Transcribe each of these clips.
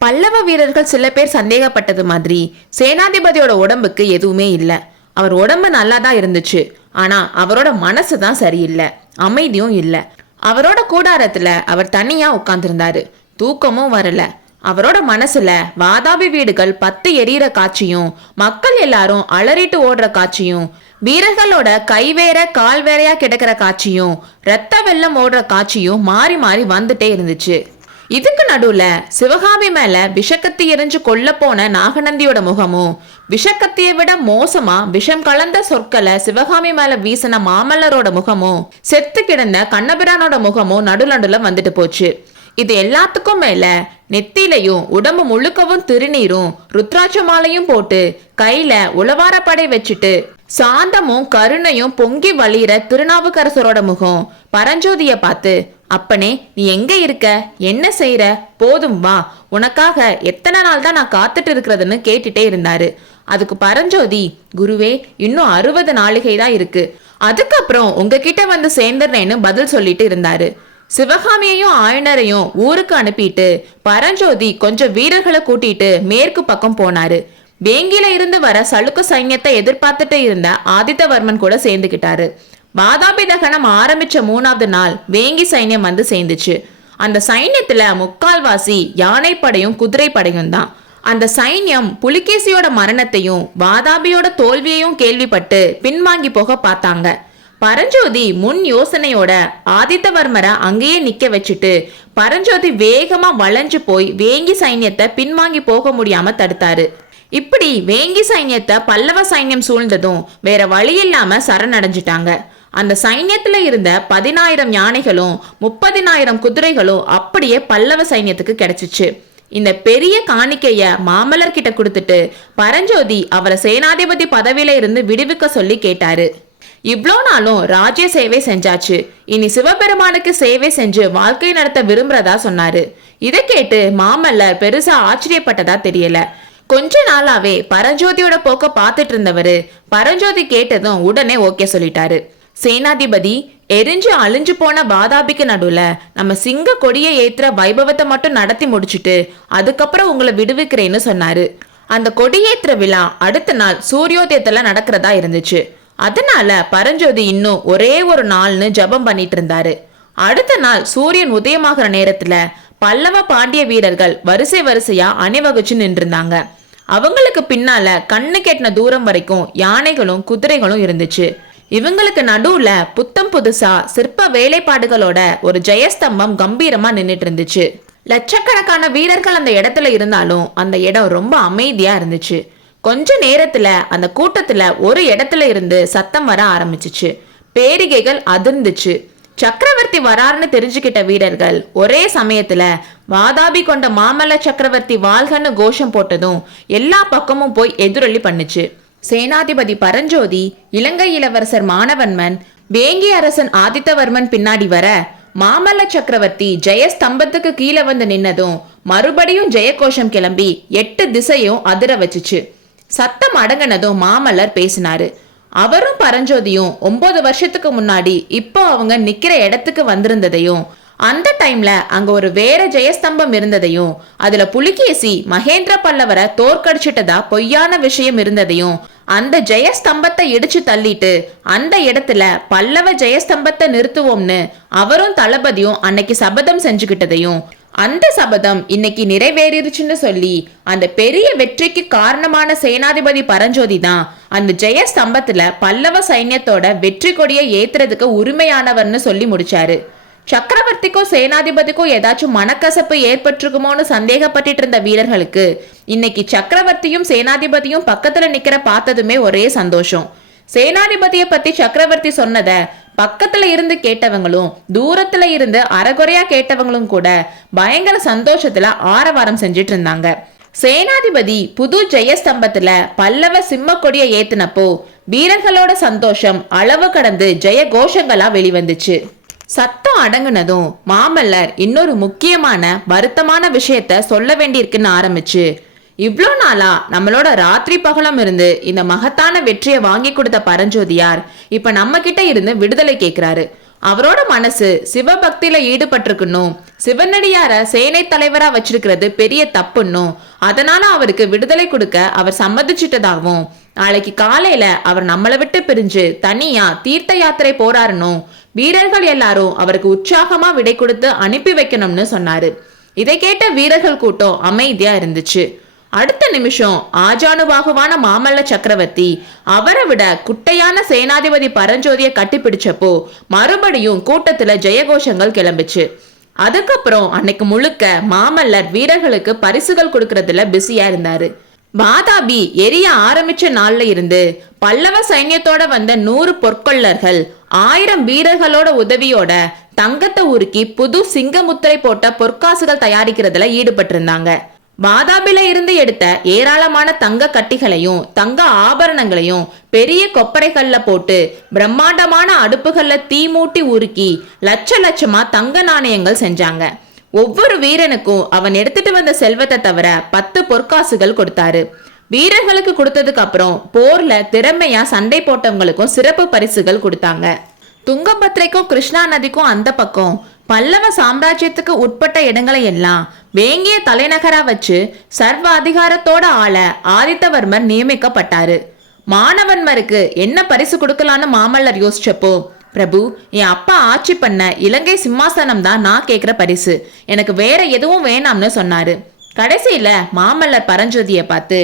பல்லவ வீரர்கள் சில பேர் சந்தேகப்பட்டது மாதிரி சேனாதிபதியோட உடம்புக்கு எதுவுமே இல்லை. அவர் உடம்பு நல்லா தான் இருந்துச்சு, ஆனா அவரோட மனசு தான் சரியில்லை, அமைதியும் இல்லை. அவரோட கூடாரத்துல அவர் தனியா உட்கார்ந்துருந்தாரு, தூக்கமும் வரல. அவரோட மனசுல வாதாபி வீடுகள் 10 எரியிற காட்சியும், மக்கள் எல்லாரும் அலறிட்டு ஓடுற காட்சியும், வீரர்களோட கை வேற கால் வேறையா கிடக்கிற காட்சியும், ரத்த வெள்ளம் ஓடுற காட்சியும் மாறி மாறி வந்துட்டே இருந்துச்சு. இதுக்கு நடுவுல சிவகாமி மேல விஷக்கத்தி எரிஞ்சு கொல்ல போன நாகநந்தியோட முகமும், விஷக்கத்தியை விட மோசமா விஷம் கலந்த சொற்களை சிவகாமி மேல வீசின மாமல்லரோட முகமும், செத்து கிடந்த கண்ணபிரானோட முகமும் நடுநடுல வந்துட்டு போச்சு. இது எல்லாத்துக்கும் மேல நெத்திலையும் உடம்பு முழுக்கவும் திருநீரும் ருத்ராட்ச மாலையும் போட்டு கையில உளவாரப்படை வச்சுட்டு சாந்தமும் கருணையும் பொங்கி வழியிற திருநாவுக்கரசரோட முகம் பரஞ்சோதிய பார்த்து, அப்பனே நீ எங்க இருக்க, என்ன செய்யற, போதும் வா, உனக்காக எத்தனை நாள் தான் நான் காத்துட்டு இருக்கிறதுன்னு கேட்டுட்டே இருந்தாரு. அதுக்கு பரஞ்சோதி, குருவே இன்னும் 60 நாளிகை தான் இருக்கு, அதுக்கப்புறம் உங்ககிட்ட வந்து சேர்ந்துறேன்னு பதில் சொல்லிட்டு இருந்தாரு. சிவகாமியையும் ஆயனரையும் ஊருக்கு அனுப்பிட்டு பரஞ்சோதி கொஞ்சம் வீரர்களை கூட்டிட்டு மேற்கு பக்கம் போனாரு. வேங்கில இருந்து வர சளுக்க சைன்யத்தை எதிர்பார்த்துட்டு இருந்த ஆதித்தவர்மன் கூட சேர்ந்துகிட்டாரு. வாதாபி தகனம் ஆரம்பிச்ச 3வது நாள் வேங்கி சைன்யம் வந்து சேர்ந்துச்சு. அந்த சைன்யத்துல முக்கால்வாசி யானைப்படையும் குதிரைப்படையும் தான். அந்த சைன்யம் புலிகேசியோட மரணத்தையும் வாதாபியோட தோல்வியையும் கேள்விப்பட்டு பின்வாங்கி போக பார்த்தாங்க. பரஞ்சோதி முன் யோசனையோட ஆதித்தவர்மரை அங்கேயே நிக்க வச்சுட்டு பரஞ்சோதி வேகமா வளைஞ்சு போய் வேங்கி சைன்யத்தை பின்வாங்கி போக முடியாம தடுத்தாரு. இப்படி வேங்கி சைன்யத்தை பல்லவ சைன்யம் சூழ்ந்ததும் வேற வழி இல்லாம சரணடைஞ்சிட்டாங்க. அந்த சைன்யத்துல இருந்த 10,000 யானைகளும் 30,000 குதிரைகளும் அப்படியே பல்லவ சைன்யத்துக்கு கிடைச்சிச்சு. இந்த பெரிய காணிக்கைய மாமல்லர் கிட்ட கொடுத்துட்டு பரஞ்சோதி அவரை சேனாதிபதி பதவியில இருந்து விடுவிக்க சொல்லி கேட்டாரு. இவ்வளோ நாளும் ராஜ்ய சேவை செஞ்சாச்சு, இனி சிவபெருமானுக்கு சேவை செஞ்சு வாழ்க்கை நடத்த விரும்புறதா சொன்னாரு. இதை கேட்டு மாமல்லர் பெருசா ஆச்சரியப்பட்டதா தெரியல. கொஞ்ச நாளாவே பரஞ்சோதியோட போக்க பார்த்துட்டு இருந்தவரு பரஞ்சோதி கேட்டதும் உடனே ஓகே சொல்லிட்டாரு. சேனாதிபதி, எரிஞ்சு அழிஞ்சு போன வாதாபிக்கு நடுவுல நம்ம சிங்க கொடியை ஏத்துற வைபவத்தை மட்டும் நடத்தி முடிச்சுட்டு அதுக்கப்புறம் உங்களை விடுவிக்கிறேன்னு சொன்னாரு. அந்த கொடியேற்ற விழா அடுத்த நாள் சூரியோதயத்துல நடக்கிறதா இருந்துச்சு. அதனால பரஞ்சோதி இன்னும் ஒரே ஒரு நாள்னு ஜபம் பண்ணிட்டு இருந்தாரு. அடுத்த நாள் சூரியன் உதயமாகிற நேரத்துல பல்லவ பாண்டிய வீரர்கள் வரிசை வரிசையா அணிவகுச்சு நின்றுருந்தாங்க. அவங்களுக்கு பின்னால கண்ணு கெட்டின தூரம் வரைக்கும் யானைகளும் குதிரைகளும் இருந்துச்சு. இவங்களுக்கு நடுவுல புத்தம் புதுசா சிற்ப வேலைப்பாடுகளோட ஒரு ஜெயஸ்தம்பம் கம்பீரமா நின்றுட்டு இருந்துச்சு. லட்சக்கணக்கான வீரர்கள் அந்த இடத்துல இருந்தாலும் அந்த இடம் ரொம்ப அமைதியா இருந்துச்சு. கொஞ்ச நேரத்துல அந்த கூட்டத்துல ஒரு இடத்துல இருந்து சத்தம் வர ஆரம்பிச்சிச்சு. பேரிகைகள் அதிர்ந்துச்சு. சக்கரவர்த்தி வராருன்னு தெரிஞ்சுக்கிட்ட வீரர்கள் ஒரே சமயத்துல வாதாபி கொண்ட மாமல்ல சக்கரவர்த்தி வாழ்கன்னு கோஷம் போட்டதும் எல்லா பக்கமும் போய் எதிரொலி பண்ணுச்சு. சேனாதிபதி பரஞ்சோதி, இலங்கை இளவரசர் மானவன்மன், வேங்கி அரசன் ஆதித்தவர்மன் பின்னாடி வர மாமல்ல சக்கரவர்த்தி ஜெயஸ்தம்பத்துக்கு கீழே வந்து நின்னதும் மறுபடியும் ஜெயகோஷம் கிளம்பி 8 திசையும் அதிர வச்சுச்சு. சத்தம் அடங்கினதும் மாமல்லர் பேசினாரு. அவரும் பரஞ்சோதியும் 9 வருஷத்துக்கு முன்னாடி இப்போ அவங்க நிக்கிற இடத்துக்கு வந்திருந்ததையும், அந்த டைம்ல அங்க ஒரு வேற ஜெயஸ்தம்பம் இருந்ததையும், அதுல புலிகேசி மகேந்திர பல்லவரை தோற்கடிச்சிட்டதா பொய்யான விஷயம் இருந்ததையும், அந்த ஜெயஸ்தம்பத்தை இடிச்சு தள்ளிட்டு அந்த இடத்துல பல்லவ ஜெயஸ்தம்பத்தை நிறுத்துவோம்னு அவரும் தளபதியும் அன்னைக்கு சபதம் செஞ்சுக்கிட்டதையும், அந்த சபதம் இன்னைக்கு நிறைவேறிடுச்சுன்னு சொல்லி அந்த பெரிய வெற்றிக்கு காரணமான சேனாதிபதி பரஞ்சோதி தான் அந்த ஜெயஸ்தம்பத்துல பல்லவ சைன்யத்தோட வெற்றி கொடியை ஏத்துறதுக்கு உரிமையானவர்னு சொல்லி முடிச்சாரு. சக்கரவர்த்திக்கும் சேனாதிபதிக்கும் ஏதாச்சும் மனக்கசப்பு ஏற்பட்டிருக்குமோன்னு சந்தேகப்பட்டு இருந்த வீரர்களுக்கு இன்னைக்கு சக்கரவர்த்தியும் சேனாதிபதியும் பக்கத்துல நிக்கிற பார்த்ததுமே ஒரே சந்தோஷம். சேனாதிபதியை பத்தி சக்கரவர்த்தி சொன்னத பக்கத்துல இருந்து கேட்டவங்களும் தூரத்துல இருந்து அறகுறையா கேட்டவங்களும் கூட பயங்கர சந்தோஷத்துல ஆரவாரம் செஞ்சிட்டு இருந்தாங்க. சேனாதிபதி புது ஜெயஸ்தம்பத்துல பல்லவ சிம்ம கொடியை ஏத்துனப்போ வீரர்களோட சந்தோஷம் அளவு கடந்து ஜெய கோஷங்களா வெளிவந்துச்சு. சத்தம் அடங்குனதும் மாமல்லர் இன்னொரு முக்கியமான வருத்தமான விஷயத்த சொல்ல வேண்டியிருக்குன்னு ஆரம்பிச்சு, இவ்வளோ நாளா நம்மளோட ராத்திரி பகலம் இருந்து இந்த மகத்தான வெற்றியை வாங்கி கொடுத்த பரஞ்சோதியார் இப்ப நம்ம கிட்ட இருந்து விடுதலை கேட்கிறாரு. அவரோட மனசு சிவபக்தியில ஈடுபட்டிருக்கணும், சிவனடியார சேனை தலைவரா வச்சிருக்கிறது பெரிய தப்புன்னும், அதனால அவருக்கு விடுதலை கொடுக்க அவர் சம்மதிச்சிட்டதாகவும், நாளைக்கு காலையில அவர் நம்மளை விட்டு பிரிஞ்சு தனியா தீர்த்த யாத்திரை போறாருன்னும், வீரர்கள் எல்லாரும் அவருக்கு உற்சாகமா விடை கொடுத்து அனுப்பி வைக்கணும்னு சொன்னாரு. இதை கேட்ட வீரர்கள் கூட்டம் அமைதியா இருந்துச்சு. அடுத்த நிமிஷம் ஆஜானுபாகுவான மாமல்ல சக்கரவர்த்தி அவரை விட குட்டையான சேனாதிபதி பரஞ்சோதியை கட்டிப்பிடிச்சப்போ மறுபடியும் கூட்டத்துல ஜெயகோஷங்கள் கிளம்பிச்சு. அதுக்கப்புறம் அன்னைக்கு முழுக்க மாமல்லர் வீரர்களுக்கு பரிசுகள் கொடுக்கறதுல பிஸியா இருந்தாரு. வாதாபி எரிய ஆரம்பிச்ச நாள்ல இருந்து பல்லவ சைன்யத்தோட வந்த 100 பொற்கொள்ளர்கள் 1000 வீரர்களோட உதவியோட தங்கத்தை உருக்கி புது சிங்க முத்திரை போட்ட பொற்காசுகள் தயாரிக்கிறதுல ஈடுபட்டு இருந்தாங்க. வாதாபில இருந்து எடுத்த ஏராளமான தங்க கட்டிகளையும் தங்க ஆபரணங்களையும் பெரிய கொப்பரைகள்ல போட்டு பிரம்மாண்டமான அடுப்புகள்ல தீ மூட்டி உருக்கி லட்சமா தங்க நாணயங்கள் செஞ்சாங்க. ஒவ்வொரு வீரனுக்கும் அவன் எடுத்துட்டு வந்த செல்வத்தை தவிர 10 பொற்காசுகள் கொடுத்தாரு. வீரர்களுக்கு கொடுத்ததுக்கு அப்புறம் போர்ல திறமையா சண்டை போட்டவங்களுக்கும் சிறப்பு பரிசுகள் கொடுத்தாங்க. துங்கபத்ரைக்கும் கிருஷ்ணா நதிக்கும் அந்த பக்கம் பல்லவ சாம்ராஜ்யத்துக்கு உட்பட்ட இடங்களை எல்லாம் வேங்கிய தலைநகரா வச்சு சர்வ அதிகாரத்தோட ஆள ஆதித்தவர்மர் நியமிக்கப்பட்டாரு. மானவன்மருக்கு என்ன பரிசு கொடுக்கலான்னு மாமல்லர் யோசிச்சப்போ, பிரபு, என் அப்பா ஆட்சி பண்ண இலங்கை சிம்மாசனம் தான் நான் கேட்கிற பரிசு, எனக்கு வேற எதுவும் வேணாம்னு சொன்னாரு. கடைசியில மாமல்லர் பரஞ்சோதியை பார்த்து,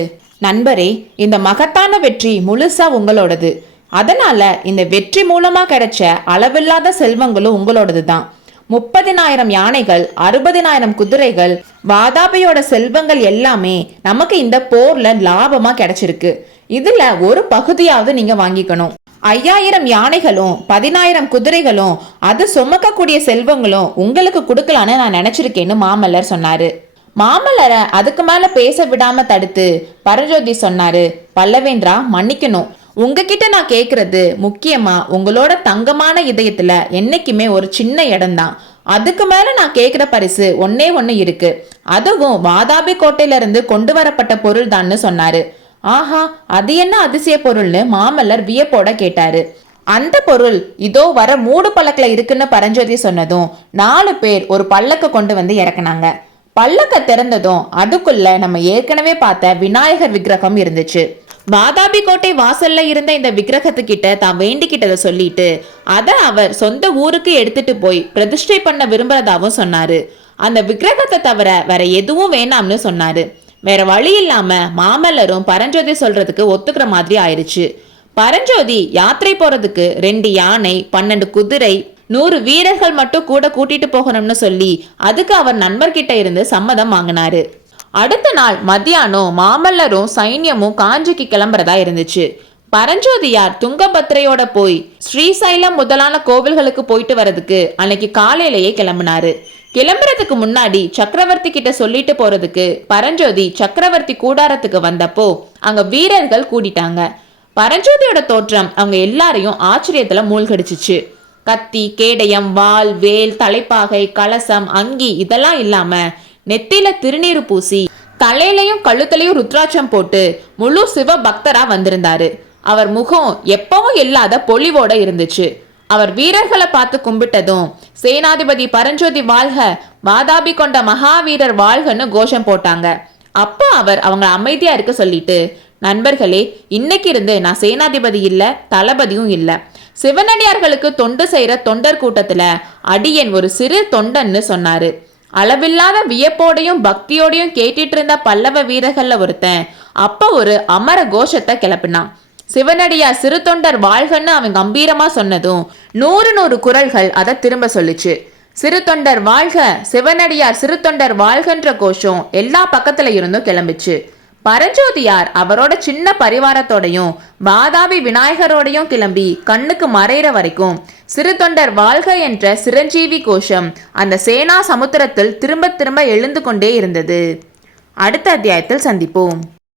நண்பரே, இந்த மகத்தான வெற்றி முழுசா உங்களோடது. அதனால இந்த வெற்றி மூலமா கிடைச்ச அளவில்லாத செல்வங்களும் உங்களோடது தான். 30,000 யானைகள், 60,000 குதிரைகள், வாதாபியோட செல்வங்கள் எல்லாமே நமக்கு இந்த போர்ல லாபமா கிடைச்சிருக்கு. இதுல ஒரு பகுதியாவது நீங்க வாங்கிக்கணும். 5000 யானைகளும் 10,000 குதிரைகளும் அது சுமக்கக்கூடிய செல்வங்களும் உங்களுக்கு கொடுக்கலான்னு நான் நினைச்சிருக்கேன்னு மாமல்லர் சொன்னாரு. மாமல்லரை அதுக்கு மேல பேச விடாம தடுத்து பரஞ்சோதி சொன்னாரு, பல்லவேந்திரா, மன்னிக்கணும். உங்ககிட்ட நான் கேக்குறது முக்கியமா உங்களோட தங்கமான இதயத்துல என்னைக்குமே ஒரு சின்ன இடம்தான். அதுக்கு மேல நான் கேக்குற பரிசு ஒன்னே ஒண்ணு இருக்கு. அதுவும் வாதாபி கோட்டையில இருந்து கொண்டு வரப்பட்ட பொருள் தான்னு சொன்னாரு. ஆஹா, அது என்ன அதிசய பொருள்னு மாமல்லர் வியப்போட கேட்டாரு. அந்த பொருள் இதோ வர மூடு பல்லக்குல இருக்குன்னு பரஞ்சோதி சொன்னதும் 4 பேர் ஒரு பல்லக்க கொண்டு வந்து இறக்குனாங்க. பல்லக்க திறந்ததும் அதுக்குள்ள நம்ம ஏற்கனவே பார்த்த விநாயகர் விக்கிரகம் இருந்துச்சு. வாதாபி கோட்டை வாசல்ல இருந்த இந்த விக்கிரகத்துக்கிட்ட தான் வேண்டிக்கிட்டதை சொல்லிட்டு அதை அவர் சொந்த ஊருக்கு எடுத்துட்டு போய் பிரதிஷ்டை பண்ண விரும்புறதாவும் சொன்னாரு. அந்த விக்கிரகத்தை தவிர வேற எதுவும் வேணாம்னு சொன்னாரு. வேற வழி இல்லாம மாமல்லரும் பரஞ்சோதி சொல்றதுக்கு ஒத்துக்கிற மாதிரி ஆயிடுச்சு. பரஞ்சோதி யாத்திரை போறதுக்கு 2 யானை, 12 குதிரை, 100 வீரர்கள் மட்டும் கூட கூட்டிட்டு போகணும்னு சொல்லி அதுக்கு அவர் நண்பர்கிட்ட இருந்து சம்மதம் வாங்கினாரு. அடுத்த நாள் மத்தியானம் மாமல்லரும் சைன்யமும் காஞ்சிக்கு கிளம்புறதா இருந்துச்சு. பரஞ்சோதியார் துங்கபத்ரையோட போய் ஸ்ரீசைலம் முதலான கோவில்களுக்கு போயிட்டு வரதுக்கு அன்னைக்கு காலையிலேயே கிளம்பினாரு. கிளம்புறதுக்கு முன்னாடி சக்கரவர்த்தி கிட்ட சொல்லிட்டு போறதுக்கு பரஞ்சோதி சக்கரவர்த்தி கூடாரத்துக்கு வந்தப்போ அங்க வீரர்கள் கூடிட்டாங்க. பரஞ்சோதியோட தோற்றம் அவங்க எல்லாரையும் ஆச்சரியத்துல மூழ்கடிச்சிச்சு. கத்தி, கேடயம், வாள், வேல், தலைப்பாகை, கலசம், அங்கி இதெல்லாம் இல்லாம நெத்தில திருநீரு பூசி தலையிலையும் கழுத்தலையும் ருத்ராட்சம் போட்டு முழு சிவ பக்தரா வந்திருந்தாரு. அவர் முகம் எப்பவும் இல்லாத பொலிவோட இருந்துச்சு. அவர் வீரர்களை பார்த்து கும்பிட்டதும் சேனாதிபதி பரஞ்சோதி வாழ்க, வாதாபி கொண்ட மகாவீரர் வாழ்கன்னு கோஷம் போட்டாங்க. அப்போ அவர் அவங்க அமைதியா இருக்க சொல்லிட்டு, நண்பர்களே, இன்னைக்கு இருந்து நான் சேனாதிபதி இல்ல, தளபதியும் இல்ல. சிவனடியார்களுக்கு தொண்டு செய்யற தொண்டர் கூட்டத்துல அடியன் ஒரு சிறு தொண்டன்னு சொன்னாரு. அளவில்லாத வியப்போடையும் பக்தியோடையும் கேட்டுட்டு இருந்த பல்லவ வீரர்கள்ல ஒருத்தன் அப்ப ஒரு அமர கோஷத்தை கிளப்பினான். சிவனடியார் சிறு தொண்டர் வாழ்கன்னு அவன் கம்பீரமா சொன்னதும் 100 குரல்கள் அதை திரும்ப சொல்லிச்சு. சிறு தொண்டர் வாழ்க, சிவனடியார் சிறு தொண்டர் வாழ்கன்ற கோஷம் எல்லா பக்கத்துல இருந்தும் கிளம்பிச்சு. பரஞ்சோதியார் அவரோட சின்ன பரிவாரத்தோடையும் வாதாபி விநாயகரோடையும் கிளம்பி கண்ணுக்கு மறைகிற வரைக்கும் சிறு தொண்டர் வாழ்க என்ற சிரஞ்சீவி கோஷம் அந்த சேனா சமுத்திரத்தில் திரும்ப திரும்ப எழுந்து கொண்டே இருந்தது. அடுத்த அத்தியாயத்தில் சந்திப்போம்.